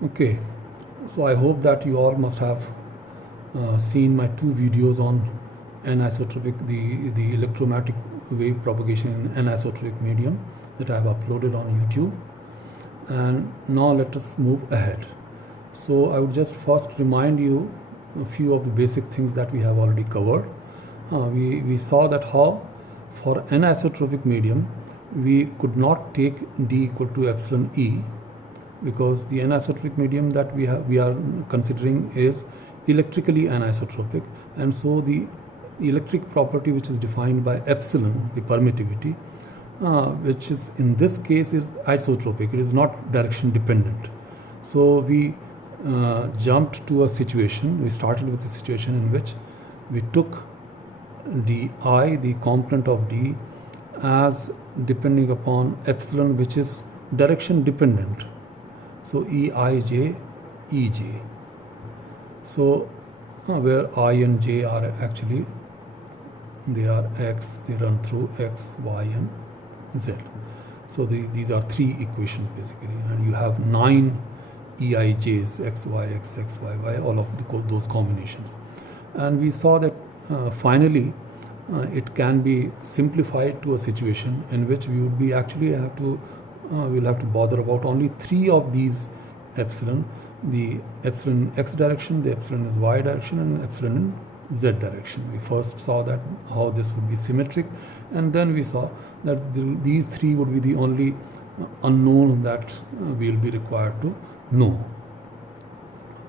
Okay, so I hope that you all must have seen my two videos on anisotropic, the electromagnetic wave propagation in anisotropic medium that I have uploaded on YouTube. And now let us move ahead. So I would just first remind you a few of the basic things that we have already covered. We saw that how for anisotropic medium we could not take D equal to epsilon E, because the anisotropic medium that we are considering is electrically anisotropic, and so the electric property which is defined by epsilon, the permittivity, which is in this case is isotropic, it is not direction dependent. So we jumped to a situation, we started with a situation in which we took di, the component of D, as depending upon epsilon, which is direction dependent. So Eij, Ej. So where I and J are actually, they are X, they run through X, Y and Z. So these are three equations basically, and you have 9 Eij's, X, Y, X, X, Y, Y, all of those combinations. And we saw that finally it can be simplified to a situation in which we would be actually we'll have to bother about only 3 of these epsilon: the epsilon in X direction, the epsilon in Y direction, and epsilon in Z direction. We first saw that how this would be symmetric, and then we saw that these 3 would be the only unknown that we'll be required to know.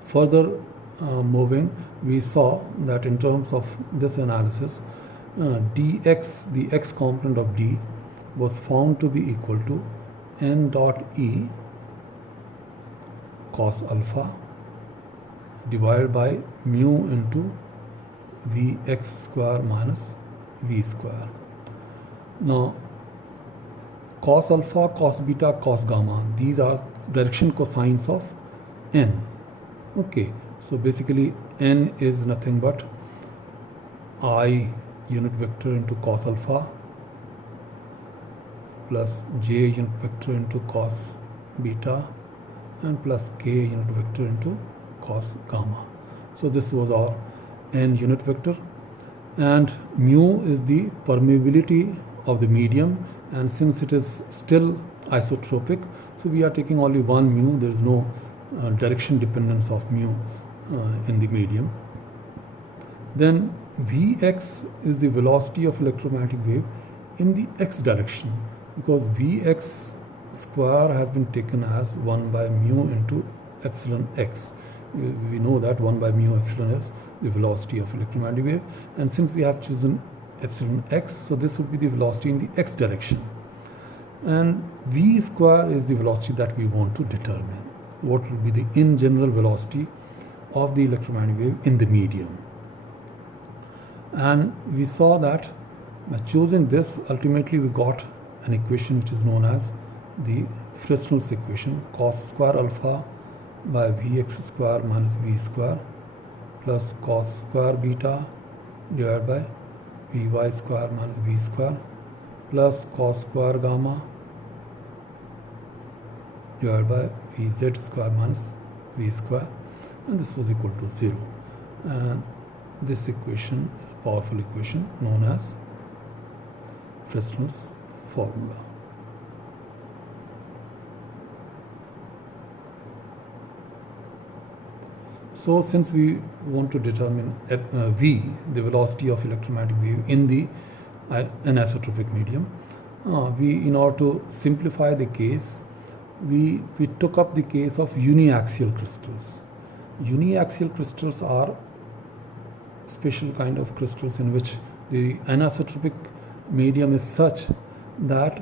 Further moving, we saw that in terms of this analysis, dx, the x component of D, was found to be equal to n dot E cos alpha divided by mu into Vx square minus V square. Now, cos alpha, cos beta, cos gamma, these are direction cosines of n. Okay, so basically n is nothing but I unit vector into cos alpha plus j unit vector into cos beta and plus k unit vector into cos gamma. So this was our n unit vector, and mu is the permeability of the medium, and since it is still isotropic, so we are taking only one mu. There is no direction dependence of mu in the medium. Then Vx is the velocity of electromagnetic wave in the x direction, because Vx square has been taken as 1 by mu into epsilon x. We know that 1 by mu epsilon is the velocity of electromagnetic wave, and since we have chosen epsilon x, so this would be the velocity in the x direction, and v square is the velocity that we want to determine. What will be the in general velocity of the electromagnetic wave in the medium? And we saw that by choosing this, ultimately we got an equation which is known as the Fresnel's equation: cos square alpha by Vx square minus V square plus cos square beta divided by Vy square minus V square plus cos square gamma divided by Vz square minus V square, and this was equal to 0. And this equation is a powerful equation known as Fresnel's formula. So since we want to determine V, the velocity of electromagnetic wave in the anisotropic medium, in order to simplify the case, we took up the case of uniaxial crystals. Uniaxial crystals are special kind of crystals in which the anisotropic medium is such that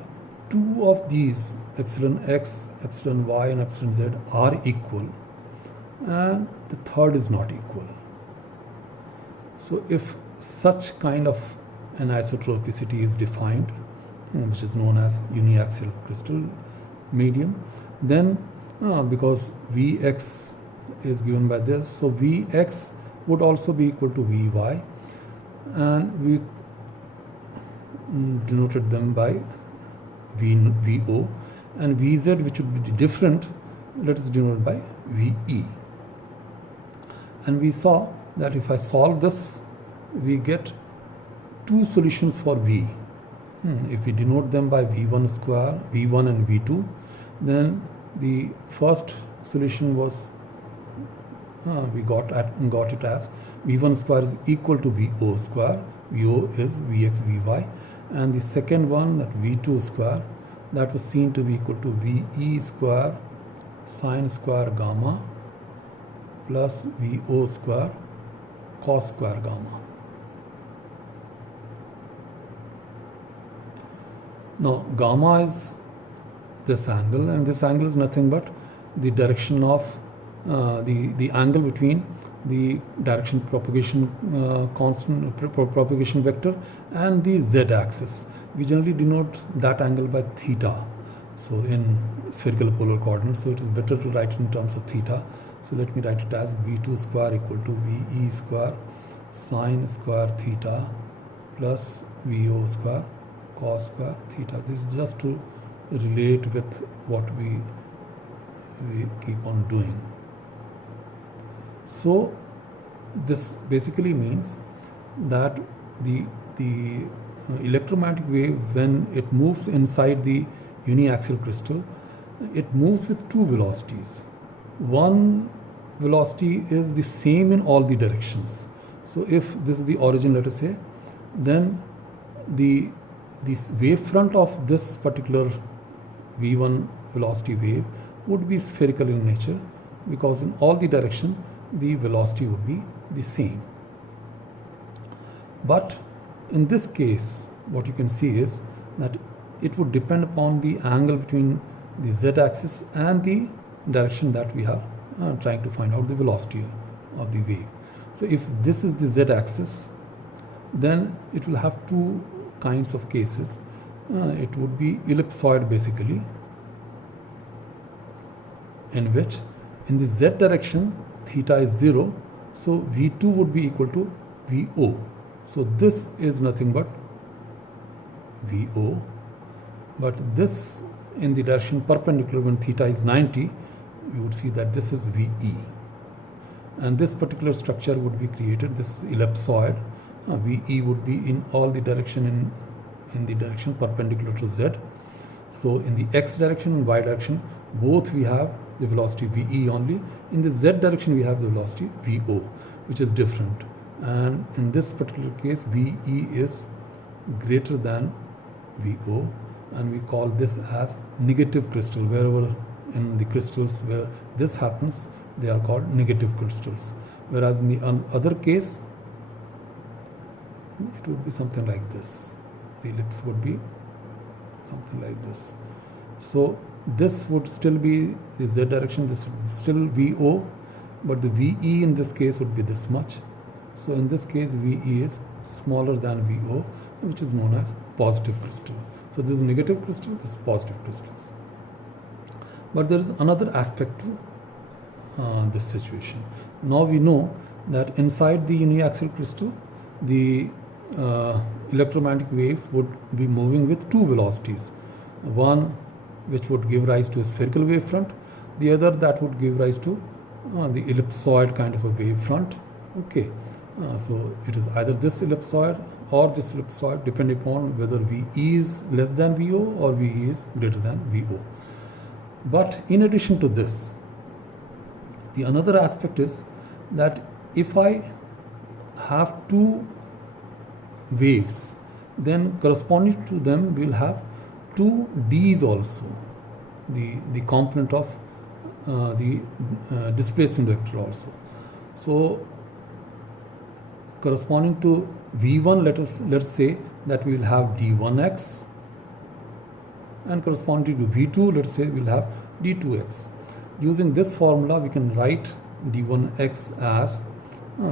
2 of these, epsilon x, epsilon y and epsilon z, are equal, and the third is not equal. So if such kind of anisotropicity is defined, which is known as uniaxial crystal medium, then because Vx is given by this, so Vx would also be equal to Vy, and we denoted them by Vo, and Vz, which would be different, let us denote by VE. And we saw that if I solve this, we get two solutions for V. If we denote them by V1 square, V1 and V2, then the first solution was we got it as V1 square is equal to VO square. VO is Vx Vy, and the second one, that V2 square, that was seen to be equal to VE square sine square gamma plus VO square cos square gamma. Now gamma is this angle, and this angle is nothing but the direction of the angle between the direction propagation constant propagation vector and the z-axis. We generally denote that angle by theta, so in spherical polar coordinates, so it is better to write in terms of theta. So let me write it as V2 square equal to VE square sine square theta plus VO square cos square theta. This is just to relate with what we keep on doing. So this basically means that the electromagnetic wave, when it moves inside the uniaxial crystal, it moves with two velocities. One velocity is the same in all the directions. So if this is the origin, let us say, then the wavefront of this particular V1 velocity wave would be spherical in nature, because in all the direction the velocity would be the same. But in this case, what you can see is that it would depend upon the angle between the z-axis and the direction that we are trying to find out the velocity of the wave. So if this is the z-axis, then it will have two kinds of cases. It would be ellipsoid basically, in which in the z direction theta is 0, so V2 would be equal to VO. So this is nothing but VO, but this in the direction perpendicular, when theta is 90, you would see that this is VE, and this particular structure would be created. This is ellipsoid. VE would be in all the direction in the direction perpendicular to z. So in the x direction and y direction, both we have the velocity VE only. In the z direction we have the velocity VO, which is different, and in this particular case VE is greater than VO, and we call this as negative crystal. Wherever in the crystals where this happens, they are called negative crystals, whereas in the other case it would be something like this. The ellipse would be something like this. So this would still be the z direction, this would still VO, but the VE in this case would be this much. So in this case VE is smaller than VO, which is known as positive crystal. So this is negative crystal, this is positive crystals. But there is another aspect to this situation. Now we know that inside the uniaxial crystal, the electromagnetic waves would be moving with two velocities. One which would give rise to a spherical wavefront, the other that would give rise to the ellipsoid kind of a wavefront. Okay, so it is either this ellipsoid or this ellipsoid, depending upon whether VE is less than VO or VE is greater than VO. But in addition to this, the another aspect is that if I have two waves, then corresponding to them we will have two D's also, the component of the displacement vector also. So corresponding to V1, let's say that we will have D1x, and corresponding to V2, let's say we will have D2x. Using this formula we can write D1x as,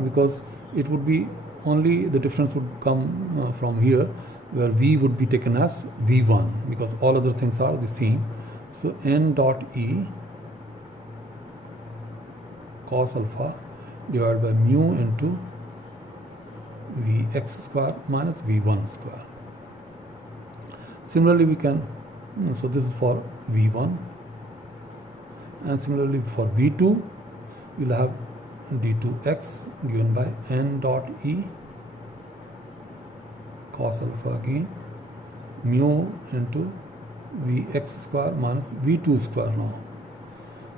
because it would be only the difference would come from here, where V would be taken as V1, because all other things are the same. So n dot E cos alpha divided by mu into Vx square minus V1 square. Similarly we can, so this is for V1, And similarly for V2, you'll have d2x given by n dot e cos alpha again mu into Vx square minus V2 square now.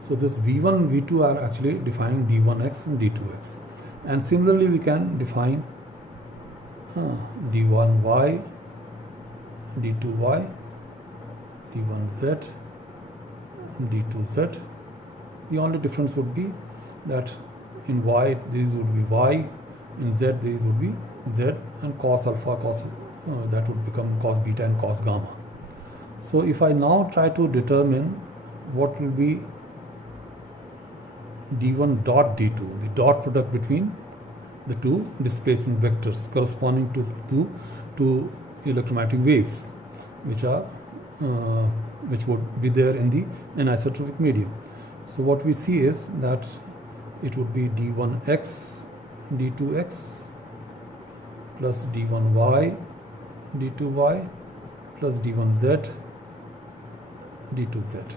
So this V1 and V2 are actually defining d1x and d2x. And similarly we can define d1y, d2y, d1z, d2z. The only difference would be that in y these would be y, in z these would be z, and cos alpha, that would become cos beta and cos gamma. So if I now try to determine what will be d1 dot d2, the dot product between the two displacement vectors corresponding to electromagnetic waves which would be there in the anisotropic medium. So what we see is that it would be d1x d2x plus d1y d2y plus d1z d2z.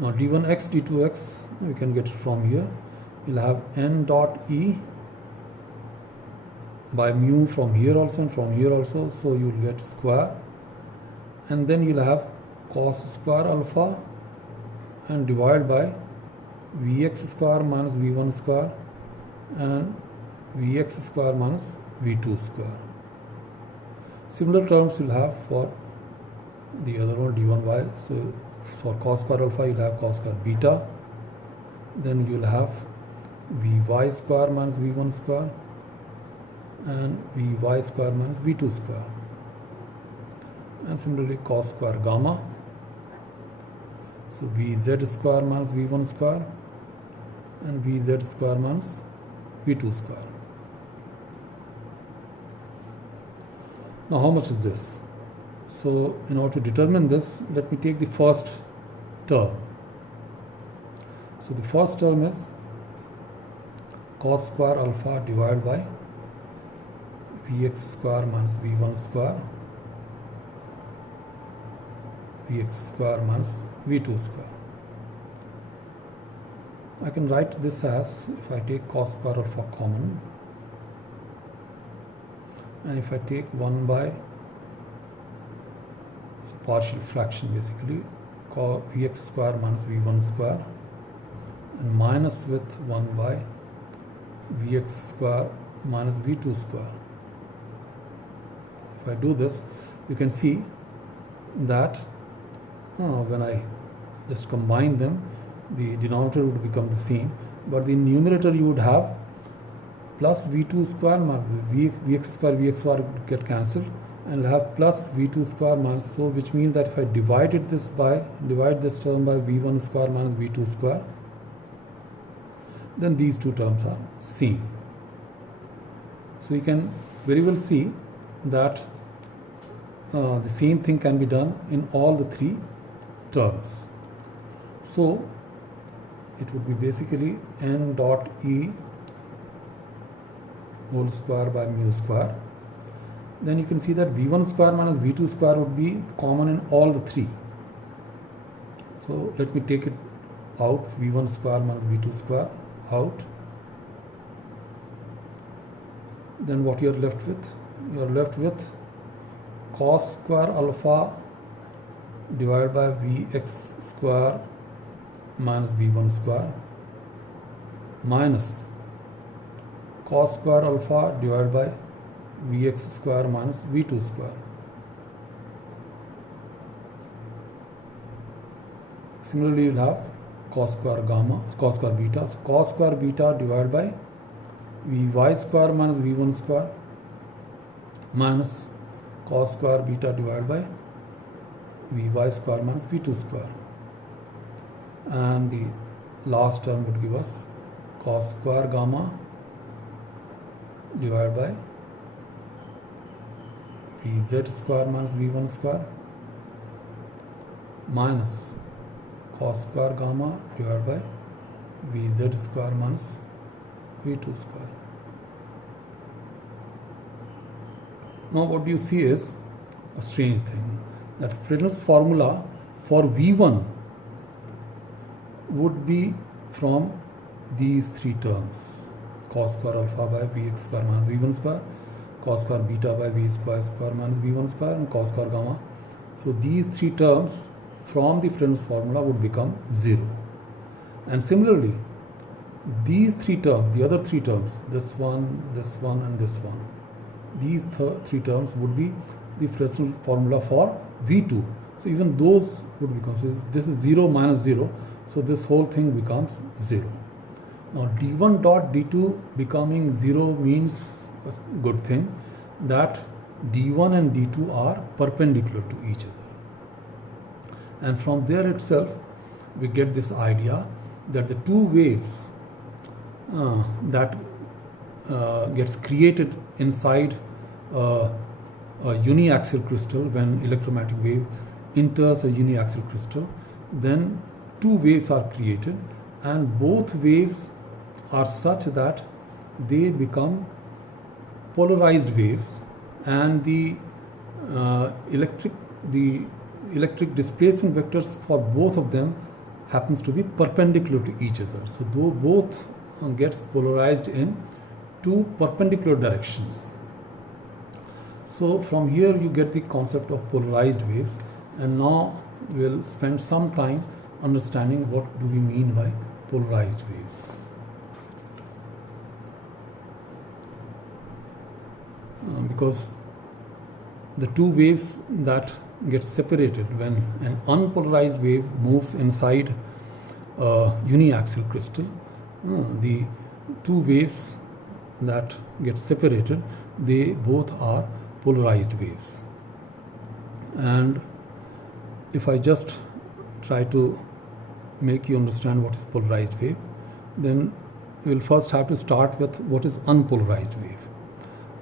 Now d1x d2x we can get from here. You'll have n dot e by mu from here also and from here also, so you will get square, and then you'll have cos square alpha and divided by Vx square minus V1 square and Vx square minus V2 square. Similar terms you'll have for the other one d1y. So for cos square alpha you'll have cos square beta, then you'll have Vy square minus V1 square and Vy square minus V2 square, and similarly cos square gamma. So Vz square minus V1 square and Vz square minus V2 square. Now how much is this? So in order to determine this, let me take the first term. So the first term is cos square alpha divided by Vx square minus V1 square, Vx square minus V2 square. I can write this as, if I take cos square alpha common, and if I take 1 by, it's a partial fraction basically, Vx square minus V1 square, and minus with 1 by Vx square minus V2 square. If I do this, you can see that when I just combine them, the denominator would become the same, but the numerator you would have plus V2 square minus Vx square would get cancelled, and will have plus V2 square minus, so which means that if I divide this term by V1 square minus V2 square, then these two terms are same. So you can very well see that the same thing can be done in all the three terms. So it would be basically n dot e whole square by mu square. Then you can see that V1 square minus V2 square would be common in all the three. So let me take it out, V1 square minus V2 square out. Then what you are left with? You are left with cos square alpha divided by Vx square minus V1 square minus cos square alpha divided by Vx square minus V2 square. Similarly, you will have cos square beta. So cos square beta divided by Vy square minus V1 square minus cos square beta divided by Vy square minus V2 square. And the last term would give us cos square gamma divided by Vz square minus V1 square minus cos square gamma divided by Vz square minus V2 square. Now what you see is a strange thing, that Fresnel's formula for V1 would be from these three terms: cos square alpha by Vx square minus V1 square, cos square beta by V square minus V1 square, and cos square gamma. So these three terms from the Frins formula would become 0. And similarly, these three terms, the other three terms, this one, and this one, these three terms would be the Fresnel formula for V2. So even those would become, so this is 0 minus 0, so this whole thing becomes 0. Now d1 dot d2 becoming 0 means a good thing, that d1 and d2 are perpendicular to each other. And from there itself, we get this idea that the two waves that gets created inside a uniaxial crystal, when electromagnetic wave enters a uniaxial crystal, then two waves are created, and both waves are such that they become polarized waves, and the electric displacement vectors for both of them happens to be perpendicular to each other. So though both gets polarized in two perpendicular directions. So from here you get the concept of polarized waves, and now we'll spend some time understanding what do we mean by polarized waves. Because the two waves that get separated when an unpolarized wave moves inside a uniaxial crystal, the two waves that get separated, they both are polarized waves. And if I just try to make you understand what is polarized wave, then we'll first have to start with what is unpolarized wave.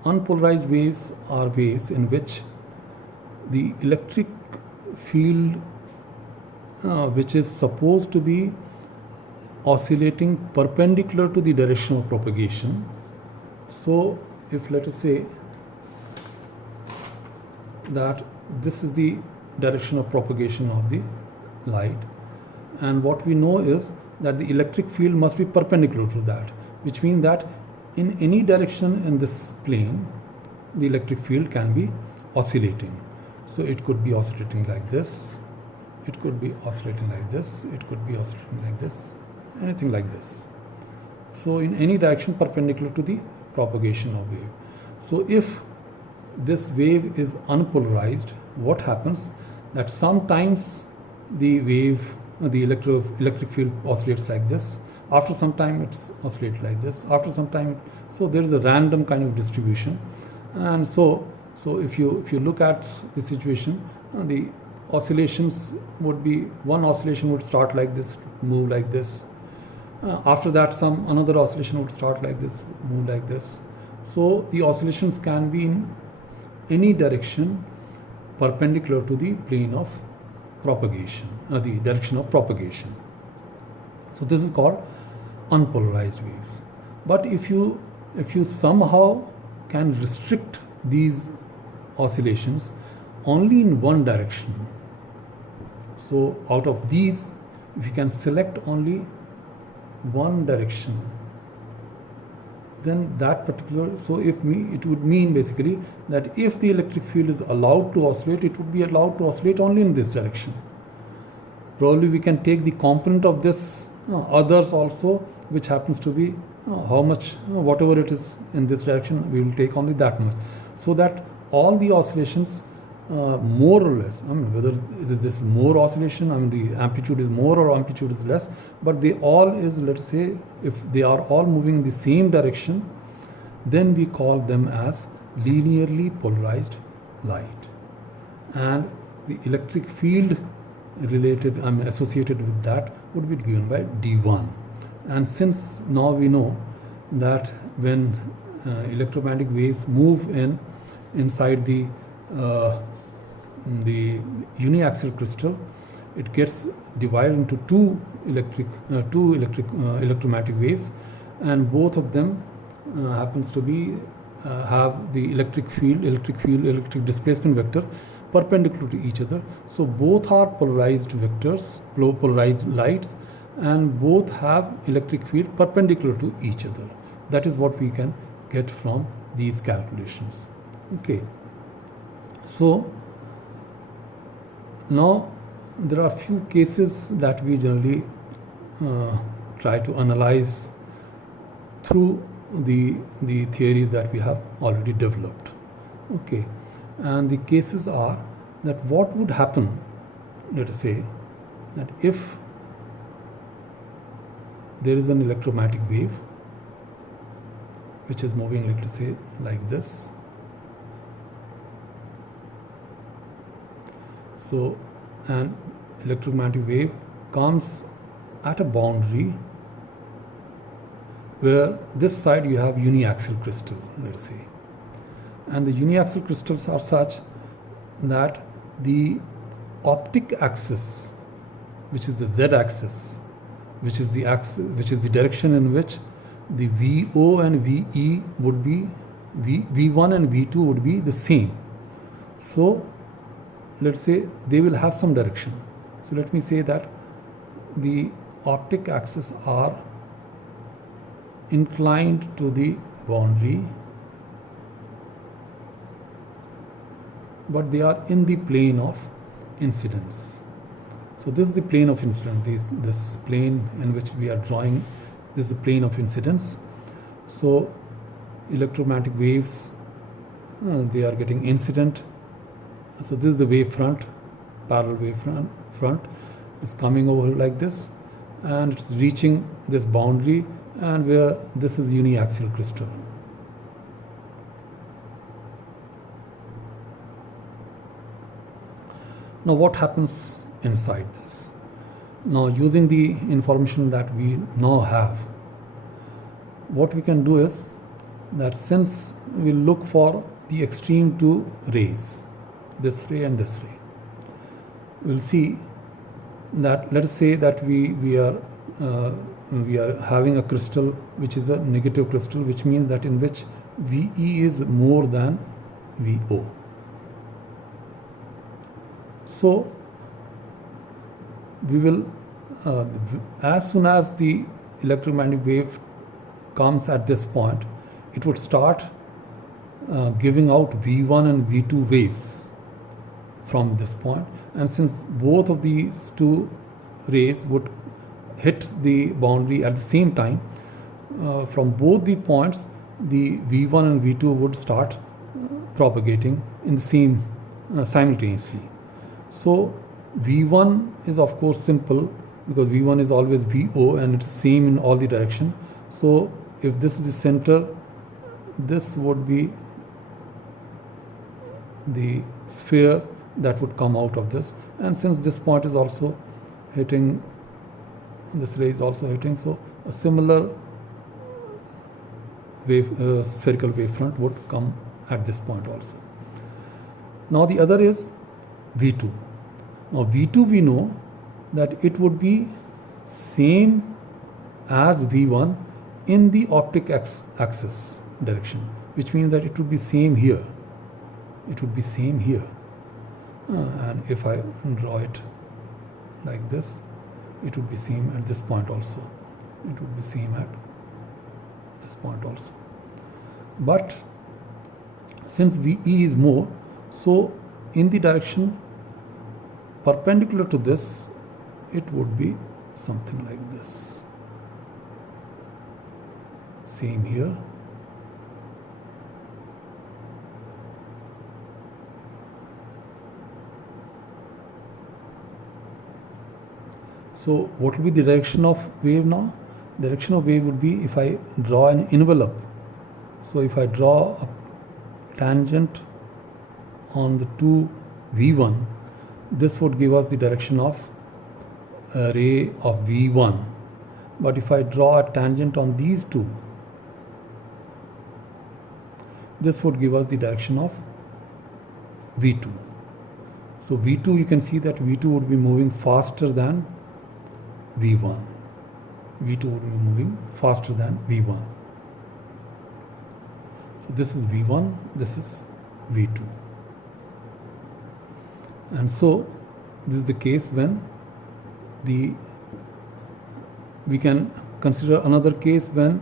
Unpolarized waves are waves in which the electric field which is supposed to be oscillating perpendicular to the direction of propagation. So if let us say that this is the direction of propagation of the light, and what we know is that the electric field must be perpendicular to that, which means that in any direction in this plane the electric field can be oscillating. So it could be oscillating like this, it could be oscillating like this, it could be oscillating like this, anything like this. So in any direction perpendicular to the propagation of wave. So if this wave is unpolarized, what happens? That sometimes the wave, the electric field oscillates like this, after some time it's oscillates like this, after some time, so there is a random kind of distribution. And so if you look at the situation, the oscillations would be, one oscillation would start like this, move like this, after that another oscillation would start like this, move like this. So the oscillations can be in any direction perpendicular to the plane of propagation, the direction of propagation. So this is called unpolarized waves. But if you somehow can restrict these oscillations only in one direction, so out of these, if you can select only one direction, then that particular, so it would mean basically that if the electric field is allowed to oscillate, it would be allowed to oscillate only in this direction. Probably we can take the component of this others also, which happens to be how much, whatever it is in this direction, we will take only that much, so that all the oscillations more or less, I mean, whether is this more oscillation, I mean the amplitude is more or amplitude is less, but they all is, let's say, if they are all moving in the same direction, then we call them as linearly polarized light. And the electric field related, I mean associated with that, would be given by D1. And since now we know that when electromagnetic waves move inside the uniaxial crystal, it gets divided into two electromagnetic waves, and both of them happens to be have the electric displacement vector perpendicular to each other. So both are polarized vectors, polarized lights, and both have electric field perpendicular to each other. That is what we can get from these calculations. Okay, so now there are few cases that we generally try to analyze through the theories that we have already developed. Okay, and the cases are that what would happen, let us say that if there is an electromagnetic wave which is moving, let us say like this. So an electromagnetic wave comes at a boundary where this side you have uniaxial crystal, let us say, and the uniaxial crystals are such that the optic axis, which is the z-axis, which is the direction in which the VO and VE would be, V1 and V2 would be the same. So let's say they will have some direction. So let me say that the optic axis are inclined to the boundary, but they are in the plane of incidence. So this is the plane of incidence, this plane in which we are drawing, this is the plane of incidence. So electromagnetic waves, they are getting incident. So this is the wave front, parallel wave front is coming over like this, and it's reaching this boundary, and where this is uniaxial crystal. Now what happens inside this? Now using the information that we now have, what we can do is that since we look for the extreme two rays, this ray and this ray, we'll see that, let us say that we are having a crystal which is a negative crystal, which means that in which VE is more than VO. So we will, as soon as the electromagnetic wave comes at this point, it would start giving out V1 and V2 waves from this point, and since both of these two rays would hit the boundary at the same time, from both the points the V1 and V2 would start propagating in the same simultaneously. So V1 is of course simple, because V1 is always VO and it's same in all the direction. So if this is the center, this would be the sphere that would come out of this, and since this point is also hitting, this ray is also hitting, so a similar wave, spherical wavefront would come at this point also. Now the other is V2. Now V2 we know that it would be same as V1 in the optic axis direction, which means that it would be same here. It would be same here. And if I draw it like this, it would be same at this point also. It would be same at this point also. But since VE is more, so in the direction perpendicular to this, it would be something like this. Same here. So what will be the direction of wave now? Direction of wave would be, if I draw an envelope. So if I draw a tangent on the two V1, this would give us the direction of a ray of V1. But if I draw a tangent on these two, this would give us the direction of V2. So V2, you can see that V2 would be moving faster than V1. V2 would be moving faster than V1. So this is V1, this is V2. And so this is the case when the we can consider another case when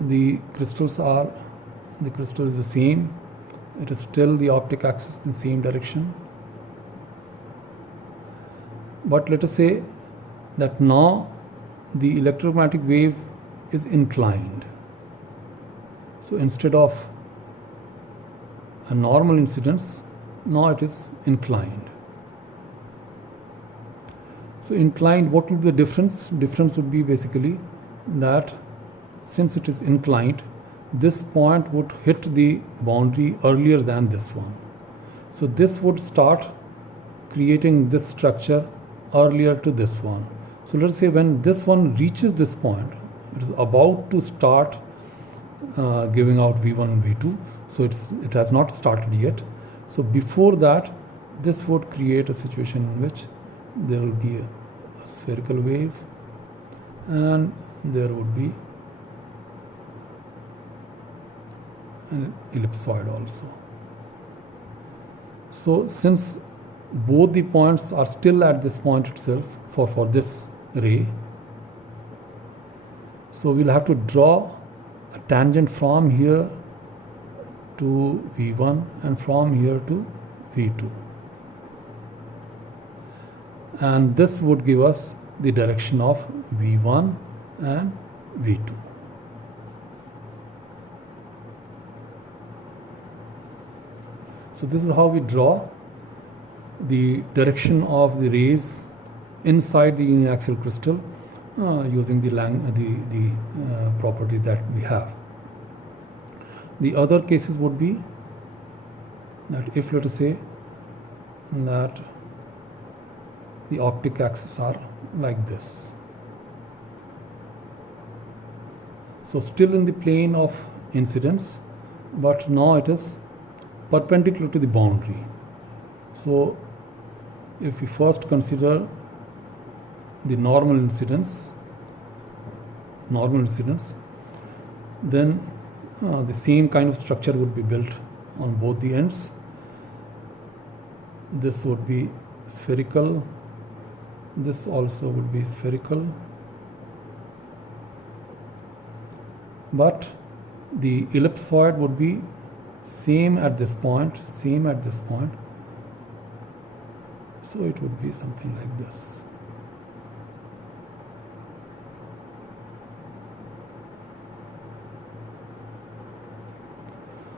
the crystal is the same, it is still the optic axis in the same direction. But let us say that now the electromagnetic wave is inclined. So instead of a normal incidence, now it is inclined. So inclined, what would be the difference? Difference would be basically that since it is inclined, this point would hit the boundary earlier than this one. So this would start creating this structure earlier to this one. So let's say when this one reaches this point, it is about to start giving out V1 and V2. So it has not started yet. So before that, this would create a situation in which there will be a spherical wave and there would be an ellipsoid also. So since both the points are still at this point itself for this ray, so we'll have to draw a tangent from here to V1 and from here to V2. And this would give us the direction of V1 and V2. So this is how we draw the direction of the rays inside the uniaxial crystal using the property that we have. The other cases would be that if let us say that the optic axis are like this. So still in the plane of incidence, but now it is perpendicular to the boundary. So if we first consider the normal incidence, then the same kind of structure would be built on both the ends. This would be spherical, this also would be spherical, but the ellipsoid would be same at this point, so it would be something like this.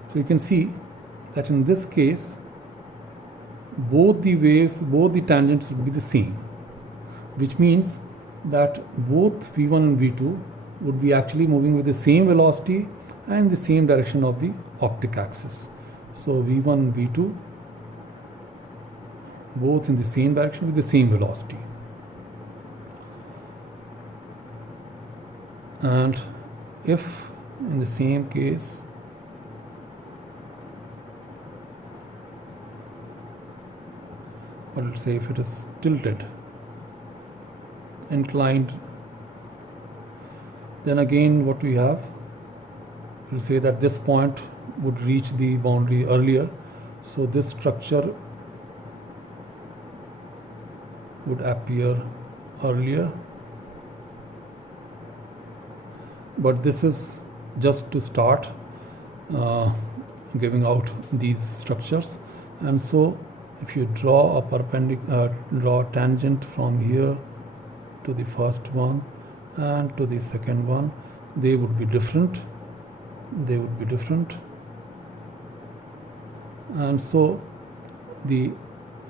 So you can see that in this case, both the waves, both the tangents would be the same, which means that both V1 and V2 would be actually moving with the same velocity and the same direction of the optic axis. So V1 and V2 both in the same direction with the same velocity. And if in the same case let's say if it is tilted, inclined, then again what we have, we'll say that this point would reach the boundary earlier, so this structure would appear earlier, but this is just to start giving out these structures. And so if you draw a tangent from here to the first one and to the second one, they would be different, and so the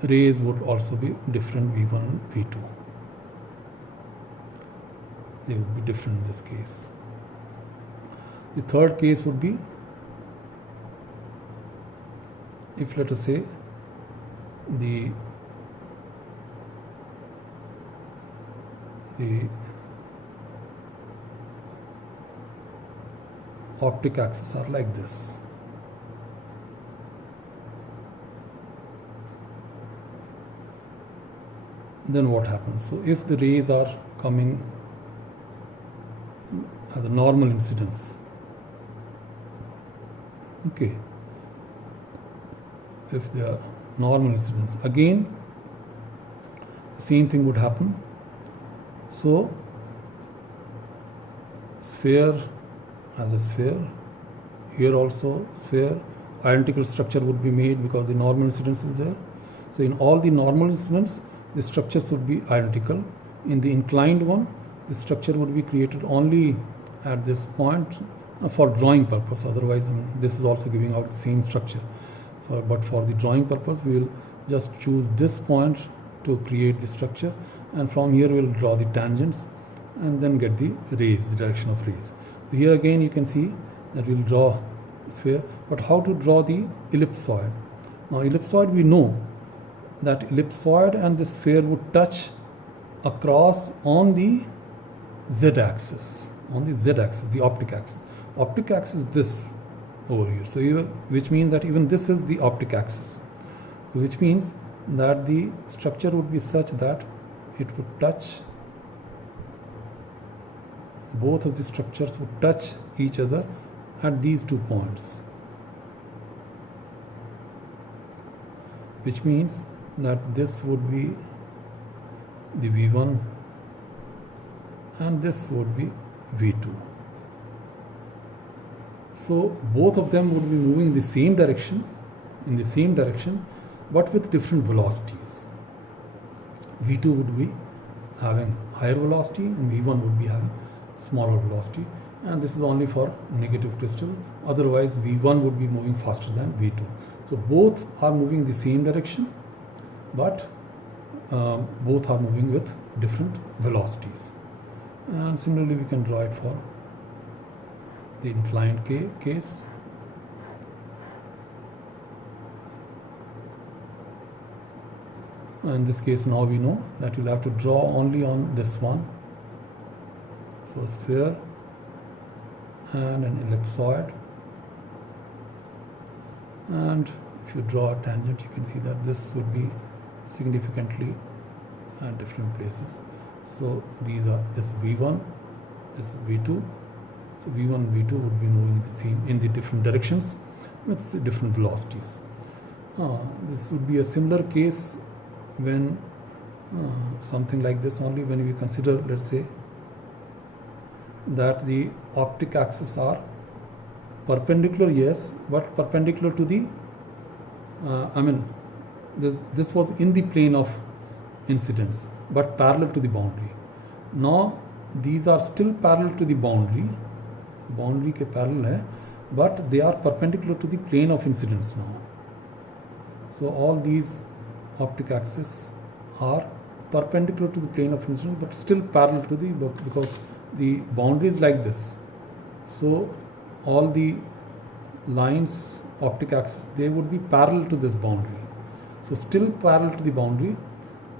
rays would also be different, V1, V2. They would be different in this case. The third case would be if let us say the optic axis are like this. Then what happens? So if the rays are coming at the normal incidence, okay, if they are normal incidence, again the same thing would happen. So sphere as a sphere, here also sphere, identical structure would be made because the normal incidence is there. So in all the normal incidents, the structures would be identical. In the inclined one, the structure would be created only at this point for drawing purpose. Otherwise, this is also giving out the same structure. But for the drawing purpose, we will just choose this point to create the structure, and from here we will draw the tangents and then get the rays, the direction of rays. So here again you can see that we will draw sphere, but how to draw the ellipsoid? Now ellipsoid, we know that ellipsoid and the sphere would touch across on the z-axis, the optic axis. Optic axis is this over here, so which means that even this is the optic axis. So which means that the structure would be such that it would touch, both of the structures would touch each other at these 2 points, which means that this would be the V1 and this would be V2. So both of them would be moving in the same direction, but with different velocities. V2 would be having higher velocity and V1 would be having smaller velocity, and this is only for negative crystal. Otherwise V1 would be moving faster than V2. So both are moving the same direction, but both are moving with different velocities. And similarly we can draw it for the inclined case. In this case, now we know that you'll have to draw only on this one. So a sphere and an ellipsoid, and if you draw a tangent, you can see that this would be significantly at different places. So these are this V1, this V2. So V1 and V2 would be moving in the different directions with different velocities. This would be a similar case when something like this only, when we consider, let's say, that the optic axis are perpendicular, yes, but perpendicular to the this was in the plane of incidence but parallel to the boundary. Now these are still parallel to the boundary के parallel है, but they are perpendicular to the plane of incidence now. So all these optic axes are perpendicular to the plane of incidence but still parallel to the, because the boundary is like this. So all the lines, optic axis, they would be parallel to this boundary. So still parallel to the boundary,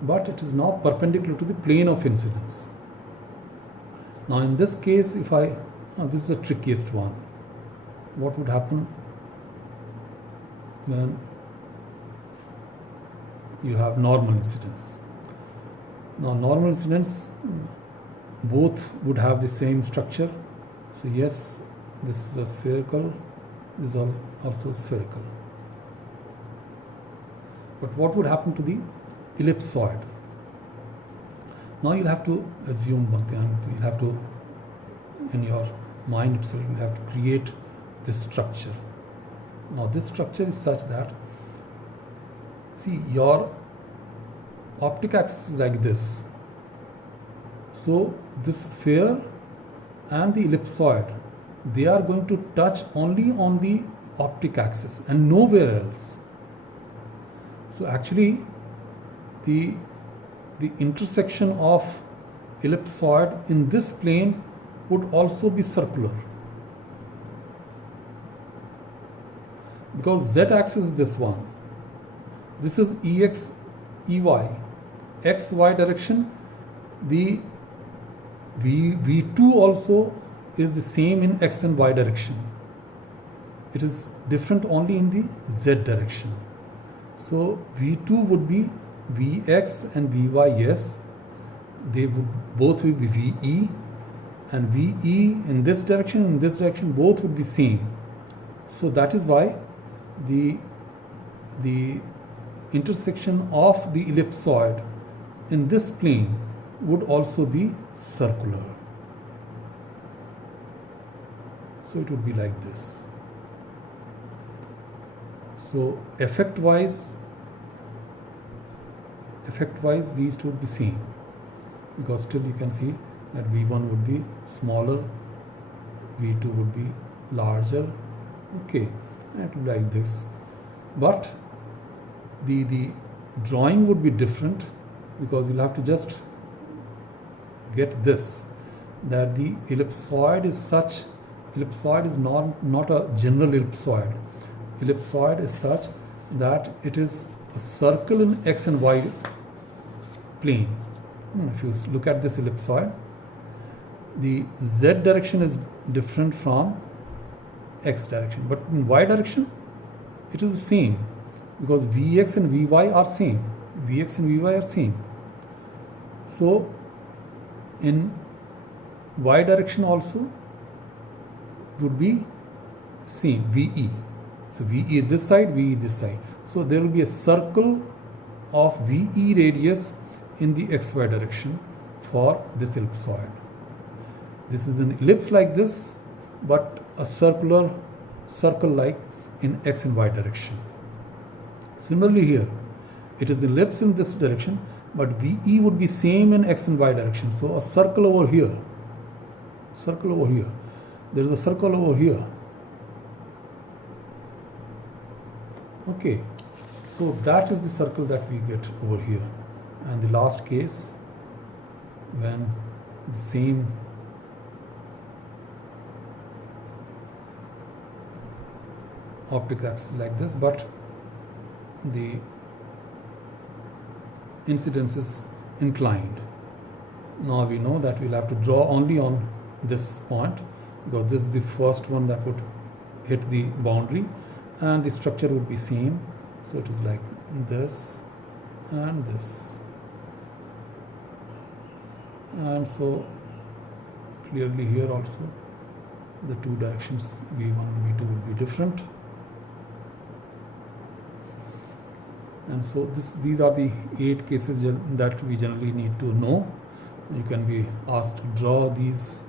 but it is now perpendicular to the plane of incidence. Now in this case, if I, this is the trickiest one. What would happen when you have normal incidence? Now normal incidence, both would have the same structure. So yes, this is a spherical, this is also spherical. But what would happen to the ellipsoid? Now you'll have to assume one thing, you'll have to, in your mind itself, you have to create this structure. Now this structure is such that, see, your optic axis is like this. So this sphere and the ellipsoid, they are going to touch only on the optic axis and nowhere else. So actually the intersection of ellipsoid in this plane would also be circular, because z-axis is this one. This is Ex, Ey, x-y direction. The V2 also is the same in x and y direction. It is different only in the z direction. So V2 would be Vx and Vy, yes, they would both will be Ve, and Ve in this direction, both would be same. So that is why the intersection of the ellipsoid in this plane would also be circular. So it would be like this. So effect wise these two would be same, because still you can see that V1 would be smaller, V2 would be larger. Okay, and it would be like this, but the drawing would be different, because you'll have to just get this, that the ellipsoid is such, ellipsoid is not a general ellipsoid. Ellipsoid is such that it is a circle in x and y plane. If you look at this ellipsoid, the z direction is different from x direction, but in y direction it is the same, because Vx and Vy are same. Vx and Vy are same. So in y direction also would be same, Ve. So Ve this side, Ve this side. So there will be a circle of Ve radius in the xy direction for this ellipsoid. This is an ellipse like this, but a circle like in x and y direction. Similarly here, it is ellipse in this direction, but Ve would be same in x and y direction. So a circle over here, there is a circle over here. Okay, so that is the circle that we get over here. And the last case, when the same optic axis like this, but the incidence is inclined. Now we know that we'll have to draw only on this point, because this is the first one that would hit the boundary, and the structure would be same. So it is like this and this, and so clearly here also the two directions V1 and V2 would be different. And so these are the 8 cases that we generally need to know. You can be asked to draw these,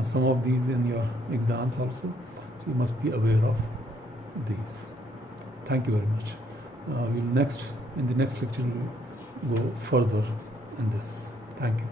some of these in your exams also. So you must be aware of these. Thank you very much. In the next lecture we'll go further in this. Thank you.